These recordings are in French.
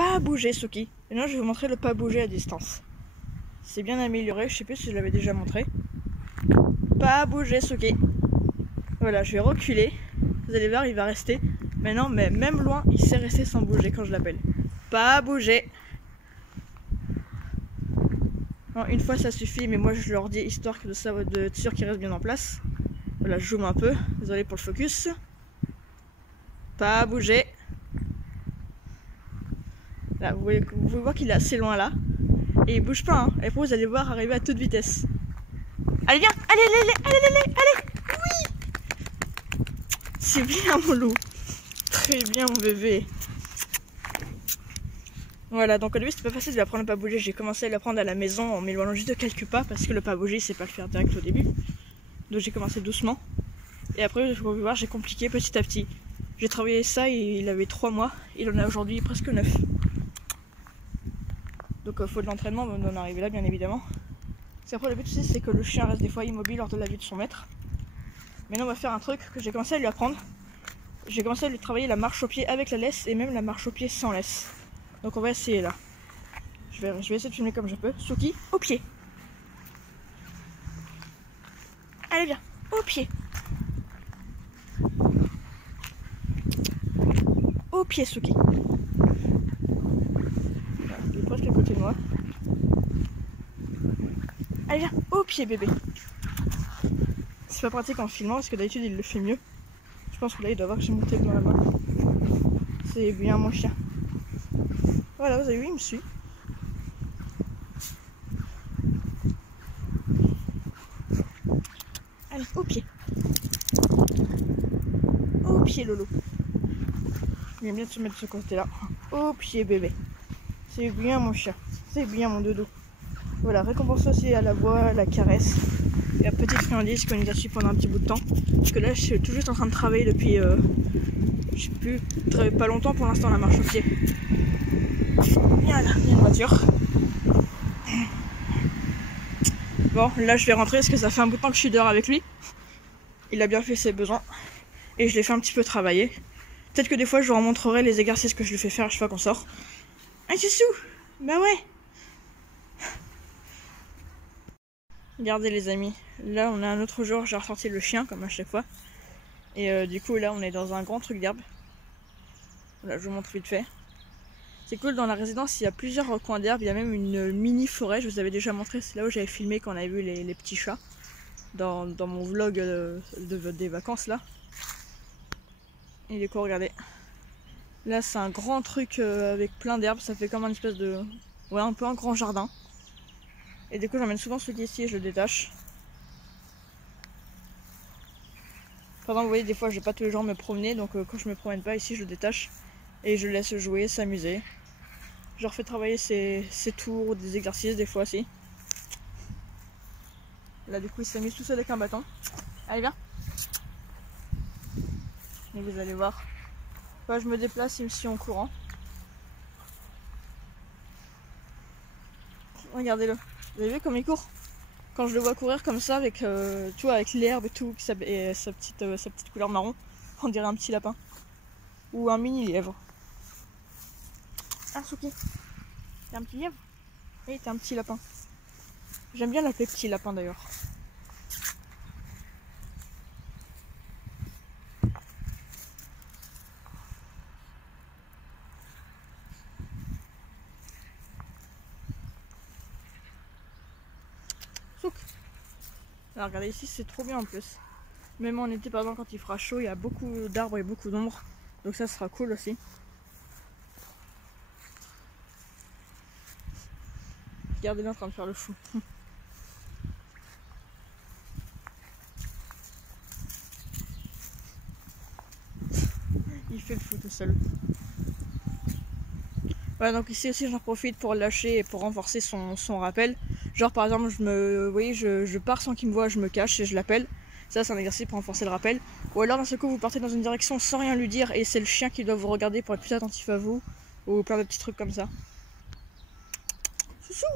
pas bouger, Suki. Maintenant, je vais vous montrer le pas bouger à distance. C'est bien amélioré, je sais plus si je l'avais déjà montré. Pas bouger, Suki. Voilà, je vais reculer. Vous allez voir, il va rester. Maintenant, mais même loin, il sait rester sans bouger quand je l'appelle. Pas bouger. Non, une fois ça suffit, mais moi je leur dis histoire de être sûr qu'il reste bien en place. Voilà, je zoome un peu. Désolé pour le focus. Pas bouger. Là, vous pouvez voir qu'il est assez loin là. Et il bouge pas, hein. Et après vous allez voir arriver à toute vitesse. Allez, viens. Allez. Oui. C'est bien mon loup. Très bien mon bébé. Voilà, donc au début c'était pas facile de l'apprendre à pas bouger. J'ai commencé à l'apprendre à la maison en m'éloignant juste de quelques pas parce que le pas bouger, c'est pas le faire direct au début. Donc j'ai commencé doucement. Et après, vous pouvez voir, j'ai compliqué petit à petit. J'ai travaillé ça, il avait 3 mois. Il en a aujourd'hui presque 9. Donc faut de l'entraînement avant d'en arriver là, bien évidemment. C'est après le but aussi, c'est que le chien reste des fois immobile lors de la vue de son maître. Maintenant on va faire un truc que j'ai commencé à lui apprendre. J'ai commencé à lui travailler la marche au pied avec la laisse et même la marche au pied sans laisse. Donc on va essayer là. Je vais essayer de filmer comme je peux. Suki, au pied. Allez viens, au pied. Au pied, Suki. Voilà, il est presque à côté de moi. Allez viens, au pied bébé. C'est pas pratique en filmant parce que d'habitude il le fait mieux. Je pense que là il doit voir que j'ai monté dans la main. C'est bien mon chien. Voilà, vous avez vu, il me suit. Allez, au pied. Au pied Lolo. Il aime bien de se mettre de ce côté-là. Au pied bébé. C'est bien mon chien. C'est bien mon dodo. Voilà, récompense aussi à la voix, à la caresse. Et la petite friandise qu'on nous a suivi pendant un petit bout de temps. Parce que là, je suis tout juste en train de travailler depuis, je sais plus, pas longtemps pour l'instant la marche au pied. Voilà, il y a une voiture. Bon, là je vais rentrer parce que ça fait un bout de temps que je suis dehors avec lui. Il a bien fait ses besoins. Et je l'ai fait un petit peu travailler. Peut-être que des fois je vous remontrerai les exercices que je lui fais faire à chaque fois qu'on sort. Ah, Chouchou! Bah ouais! Regardez les amis, là on a un autre jour, j'ai ressorti le chien comme à chaque fois. Et du coup là on est dans un grand truc d'herbe. Voilà, je vous montre vite fait. C'est cool, dans la résidence il y a plusieurs coins d'herbe, il y a même une mini forêt, je vous avais déjà montré, c'est là où j'avais filmé quand on avait vu les petits chats. Dans mon vlog des vacances là. Et du coup regardez. Là c'est un grand truc avec plein d'herbes, ça fait comme un espèce de... Ouais, un peu un grand jardin. Et du coup j'emmène souvent celui ici et je le détache. Par exemple vous voyez des fois je vais pas tous les jours me promener, donc quand je me promène pas ici je le détache. Et je le laisse jouer, s'amuser. Je leur fais travailler ses tours, des exercices des fois aussi. Là du coup il s'amuse tout seul avec un bâton. Allez viens. Et vous allez voir. Quand je me déplace il me suit en courant. Regardez-le. Vous avez vu comme il court? Quand je le vois courir comme ça avec, tu vois, avec l'herbe et tout, et sa petite couleur marron, on dirait un petit lapin. Ou un mini lièvre. Ah Suki, t'es un petit lièvre? Oui, t'es un petit lapin. J'aime bien l'appeler petit lapin d'ailleurs. Souk. Alors regardez ici, c'est trop bien en plus. Même en été par exemple quand il fera chaud, il y a beaucoup d'arbres et beaucoup d'ombre. Donc ça sera cool aussi. Regardez-le en train de faire le fou. Il fait le fou tout seul. Voilà, donc ici aussi j'en profite pour lâcher et pour renforcer son rappel. Genre par exemple, vous voyez, je pars sans qu'il me voie, je me cache et je l'appelle. Ça c'est un exercice pour renforcer le rappel. Ou alors d'un seul coup vous partez dans une direction sans rien lui dire et c'est le chien qui doit vous regarder pour être plus attentif à vous. Ou plein de petits trucs comme ça. Chouchou!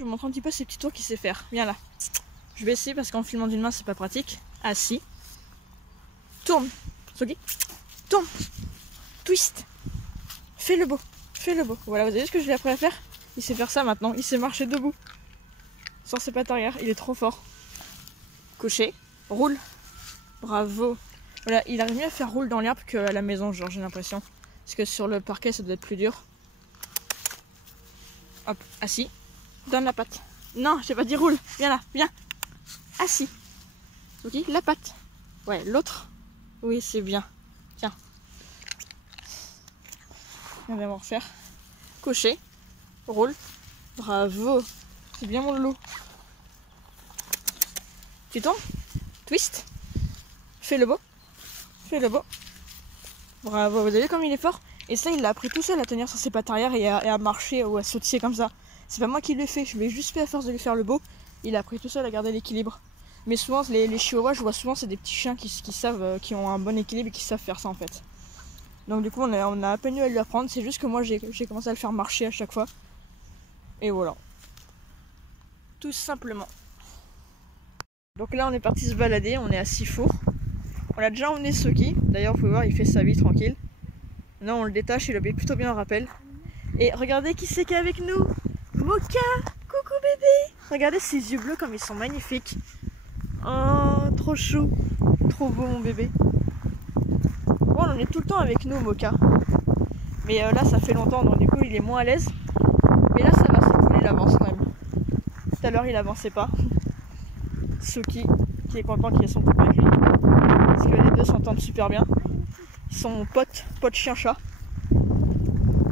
Je vous montre un petit peu ces petits tours qu'il sait faire. Viens là. Je vais essayer parce qu'en filmant d'une main c'est pas pratique. Assis. Tourne. Suki. Tourne. Twist. Fais le beau. Fais le beau. Voilà, vous avez vu ce que je l'ai appris à faire? Il sait faire ça maintenant. Il sait marcher debout. Sans ses pattes arrière. Il est trop fort. Couché. Roule. Bravo. Voilà, il arrive mieux à faire roule dans l'herbe qu'à la maison, genre, j'ai l'impression. Parce que sur le parquet, ça doit être plus dur. Hop, assis. Donne la patte. Non, je t'ai pas dit roule. Viens là, viens. Assis. Ok, la patte. Ouais, l'autre. Oui, c'est bien. Tiens. On va refaire. Couché. Roule. Bravo. C'est bien mon loup. Tu tombes. Twist. Fais le beau. Fais le beau. Bravo. Vous avez vu comme il est fort? Et ça, il l'a appris tout seul à tenir sur ses pattes arrière et à marcher ou à sautiller comme ça. C'est pas moi qui l'ai fait. Je l'ai juste fait à force de lui faire le beau. Il a appris tout seul à garder l'équilibre. Mais souvent, les chihuahuas, je vois souvent, c'est des petits chiens qui savent, qui ont un bon équilibre et qui savent faire ça en fait. Donc du coup, on a à peine eu à lui apprendre. C'est juste que moi, j'ai commencé à le faire marcher à chaque fois. Et voilà. Tout simplement. Donc là, on est parti se balader. On est à Sifour. On a déjà emmené Soki. D'ailleurs, vous pouvez voir, il fait sa vie tranquille. Là, on le détache. Il obéit plutôt bien au rappel. Et regardez qui c'est qui est avec nous. Mocha. Coucou bébé. Regardez ses yeux bleus comme ils sont magnifiques. Oh, trop chou. Trop beau mon bébé. Bon, on en est tout le temps avec nous, Mocha. Mais là, ça fait longtemps, donc du coup, il est moins à l'aise. Mais là, ça va, c'est cool, il avance quand même. Tout à l'heure, il avançait pas. Soki, qui est content qu'il y ait son couple avec lui. Parce que les deux s'entendent super bien. Ils sont potes chien-chat.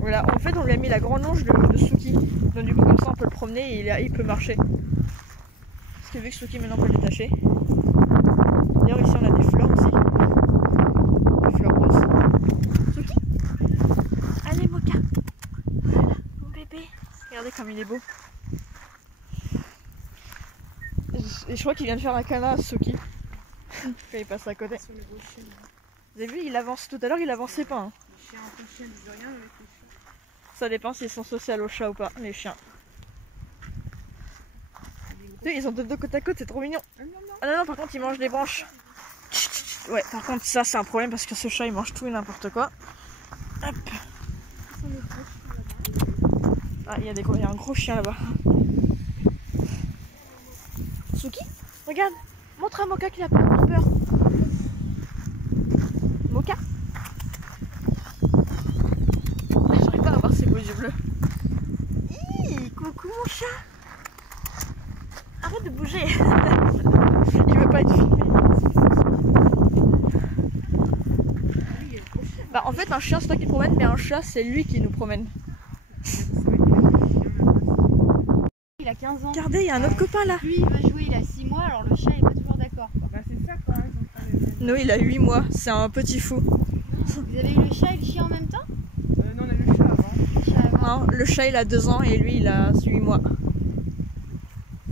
Voilà, en fait, on lui a mis la grande longe de Soki. Donc du coup, comme ça, on peut le promener et il peut marcher. Parce que vu que Soki, maintenant, on peut le détacher. D'ailleurs, ici, on a des fleurs aussi. Des fleurs roses. Soki, allez, Mocha. Voilà, mon bébé. Regardez comme il est beau. Et je crois qu'il vient de faire un câlin à Soki. Quand il passe à côté. Vous avez vu, il avance. Tout à l'heure, il avançait pas. Hein. Les chiens entre chiens disent rien avec les chats. Ça dépend s'ils sont sociaux aux chats ou pas, les chiens. Ils ont deux côte à côte, c'est trop mignon. Ah non, non, par contre, ils mangent des branches. Ouais, par contre, ça, c'est un problème parce que ce chat, il mange tout et n'importe quoi. Hop. Ah, il y a un gros chien là-bas. Soki, regarde. Montre à Mocha qu'il a pas peur. Mocha. J'arrive pas à voir ses beaux yeux bleus. Hi, coucou mon chat. Arrête de bouger. Il veut pas être filmé. Bah en fait un chien c'est toi qui promène, mais un chat c'est lui qui nous promène. Il a 15 ans. Regardez, il y a un autre copain là. Lui il veut jouer, il a 6 mois, alors le chat est pas toujours d'accord. Bah c'est ça quoi. Nous il a 8 mois, c'est un petit fou. Vous avez eu le chat et le chien en même temps? Non, on a le chat avant. Le chat avant. Non, le chat il a 2 ans et lui il a 8 mois.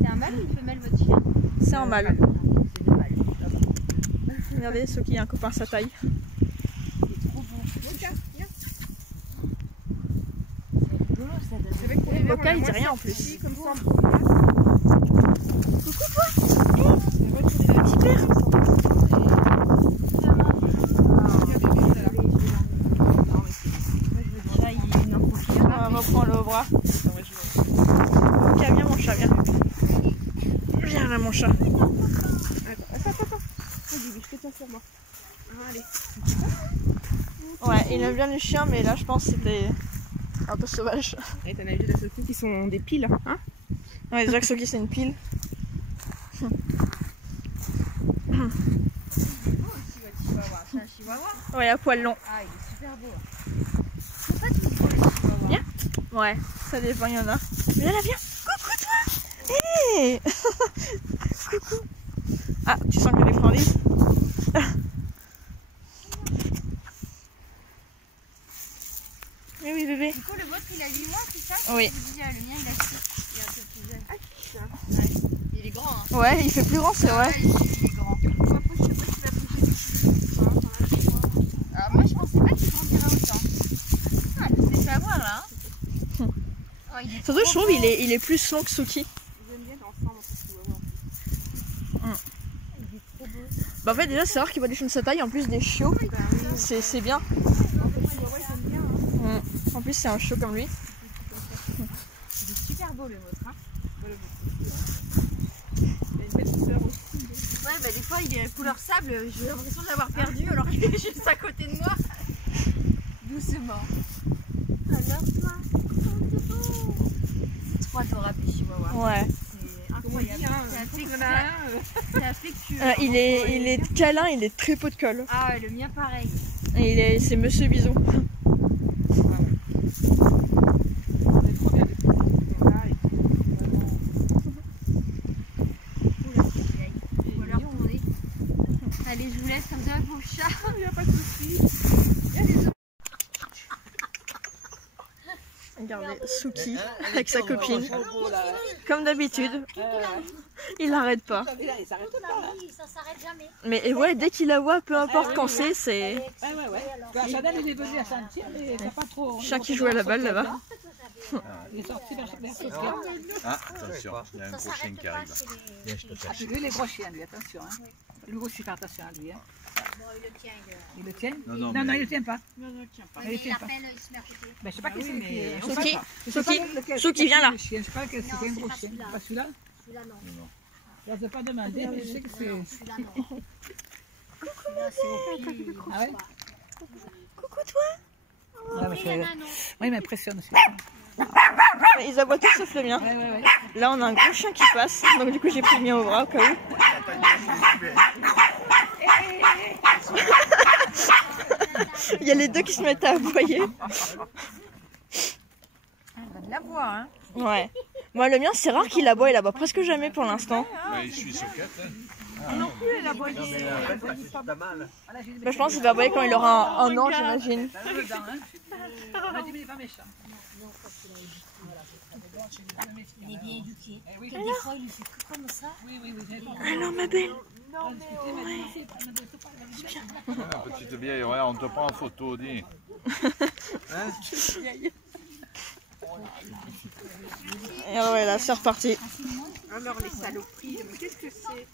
C'est un mâle ou une femelle votre chien? C'est un mâle. C'est le mâle. Regardez, ceux qui a un copain à sa taille. C'est trop beau. Mocha, viens. C'est rigolo ça donne. C'est vrai que pour l'hiver, Mocha, on a il dit moins rien en sorti plus. comme ça en promenade. Coucou toi. Petit père. On va prendre le bras. Viens mon chat, viens. Viens là mon chat. Attends. Vas-y, je te tiens sur moi. Ah, allez. Ouais, il aime bien les chiens, mais là je pense que c'était un peu sauvage. Et t'en as vu de Sophie qui sont des piles, hein? Ouais, déjà que Soki c'est une pile. C'est un chihuahua. Ouais, à poil long. Ah, il est super beau. C'est pas tout beau les chihuahuas. Viens. Ouais, ça dépend, il y en a. Viens là, viens. Coucou toi. Hey. Coucou. Ah, tu sens qu'il y a des friandises. Mais oui bébé. Du coup le vôtre il a 8 mois c'est ça? Oui. Je vous dis, le mien il a 6. Il est un peu plus jeune. Ah c'est ça. Ouais. Il est grand hein. Ouais, il fait plus grand, c'est vrai. Ouais, il est grand. Après je sais pas s'il va bouger. Ah, moi je pensais pas qu'il grandirait autant. Ah, il s'est fait avoir là. Hein. Oh, il est Surtout, trop je trouve beau. il est plus long que Soki. Ils aiment bien ensemble, en fait, chihuahua. Il est trop beau. Bah, en fait, déjà, c'est rare qu'il voit des chiens de sa taille, en plus des chiots. Bah oui. C'est bien. En fait, chihuahua, ils aiment bien. Hein. En plus c'est un chiot comme lui. Il est super beau le vôtre. Hein. Il a une belle couleur aussi. Ouais, bah des fois il est couleur sable, j'ai l'impression de l'avoir perdu alors qu'il est juste à côté de moi. Doucement. Alors toi, c'est beau. C'est trop adorable les chihuahuas. Ouais. C'est incroyable. C'est affectueux. Il est câlin, il est très peu de colle. Ah ouais, le mien pareil. Et c'est Monsieur Bisou. C'est trop bien les petits qui sont là et qui vraiment. Oula, c'est vieille. On va leur tourner. Allez, je vous laisse comme ça, pauvre chat. Il n'y a pas de souci. Regardez, Suki avec sa copine. Comme d'habitude. Il n'arrête pas. Il s'arrête pas. Ça s'arrête jamais. Mais ouais, dès qu'il la voit, peu importe quand c'est. Ouais. Chanel, il est venu à sentir, mais c'est pas trop. Chat qui joue à la balle là-bas. Il est sorti vers Ah, attention, il y a un gros chien qui arrive. Viens, je te cache. lui, les gros chiens, lui, attention. Hein. Lui aussi, fait attention à lui. Hein. Bon, il le tient. Il le tient? Non, Non, mais- il le tient pas. Il Il tient pas. appelle, il se met à côté. Ben, je sais pas qui c'est mais- qui est. Suki, Je sais pas Suki, lequel- Suki, viens là. Je sais pas lequel c'est un gros pas chien. celui-là. Pas celui-là? Celui-là, non. Je ne sais pas demander, mais je sais que c'est. Celui-là, non. Celui-là, c'est au pied. Ah ouais? Coucou toi. Ouais, mais Il y en c'est- a un autre. Oui, il m'impressionne aussi. Ils aboient tous sauf le mien. Ouais. Là on a un gros chien qui passe, donc du coup j'ai pris le mien au bras au cas où. Il y a les deux qui se mettent à aboyer. On va de la voix, hein. Ouais. Moi le mien c'est rare qu'il aboie, il aboie presque jamais pour l'instant. Ouais, je suis soquette. Hein. Il a aboyé. Bah, je pense qu'il va aboyer quand il aura un an j'imagine. On a dit, mais il est pas méchant. Il est bien éduqué. Oui, Que des fois, il lui fait que comme ça. oui. Alors ma belle. Ah, petite vieille, ouais, on te prend en photo, dis. Hein? Et ouais là c'est reparti. Alors, les saloperies, mais qu'est-ce que c'est?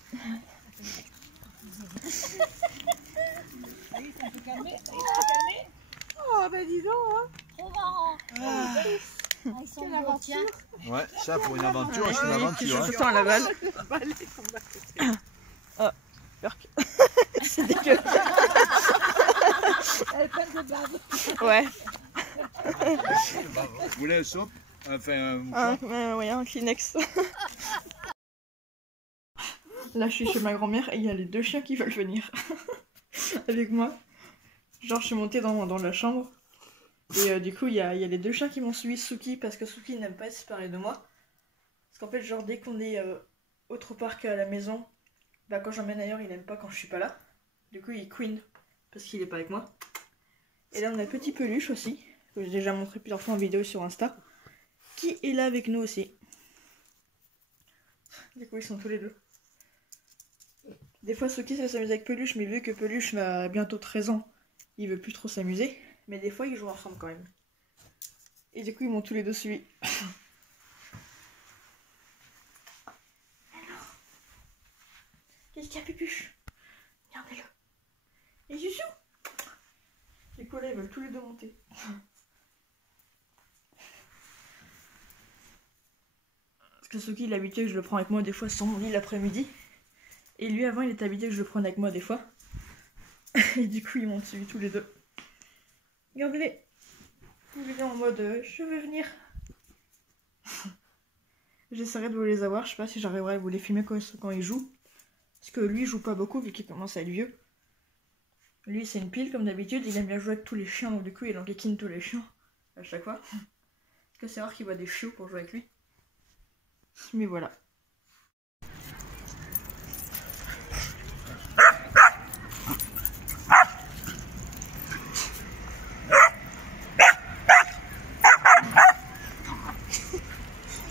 Oui, ça peut calmer. Oh, ben dis donc, hein. Trop marrant. Ils sont beaux, tiens. Ouais, ça pour une aventure, c'est une Qui joue aventure. tout Hein. le temps à la balle. Oh, Burk. C'est dégueu. Elle est pleine de bave. Ouais. Vous voulez un soupe? Enfin, Ouais, un Kleenex. Là, je suis chez ma grand-mère et il y a les deux chiens qui veulent venir avec moi. Genre, je suis montée dans la chambre. Et du coup, il y a les deux chiens qui m'ont suivi Suki parce que Suki n'aime pas être séparé de moi. Parce qu'en fait, genre, dès qu'on est autre part qu'à la maison, bah, quand j'emmène ailleurs, il n'aime pas quand je suis pas là. Du coup, il queen parce qu'il est pas avec moi. Et là, on a Petit Peluche aussi, que j'ai déjà montré plusieurs fois en vidéo sur Insta, qui est là avec nous aussi. Du coup, ils sont tous les deux. Des fois, Suki ça s'amuse avec Peluche, mais vu que Peluche a bientôt 13 ans, il veut plus trop s'amuser. Mais des fois, ils jouent ensemble quand même. Et du coup, ils m'ont tous les deux suivi. Alors, qu'est-ce qu'il y a, Pupuche? Regardez-le. Et Juju. Du coup, là, ils veulent tous les deux monter. Parce que Suki, il est habitué que je le prends avec moi des fois sur mon lit l'après-midi. Et lui, avant, il était habitué que je le prenne avec moi des fois. Et du coup, ils m'ont suivi tous les deux. Regardez-les. Tous les deux en mode je veux venir. J'essaierai de vous les avoir. Je sais pas si j'arriverai à vous les filmer quand ils jouent. Parce que lui, il joue pas beaucoup vu qu'il commence à être vieux. Lui, c'est une pile comme d'habitude. Il aime bien jouer avec tous les chiens. Donc du coup, il enquiquine tous les chiens à chaque fois. Parce que c'est rare qu'il voit des chiots pour jouer avec lui. Mais voilà.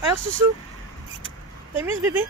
Alors Soussou, t'amuses bébé?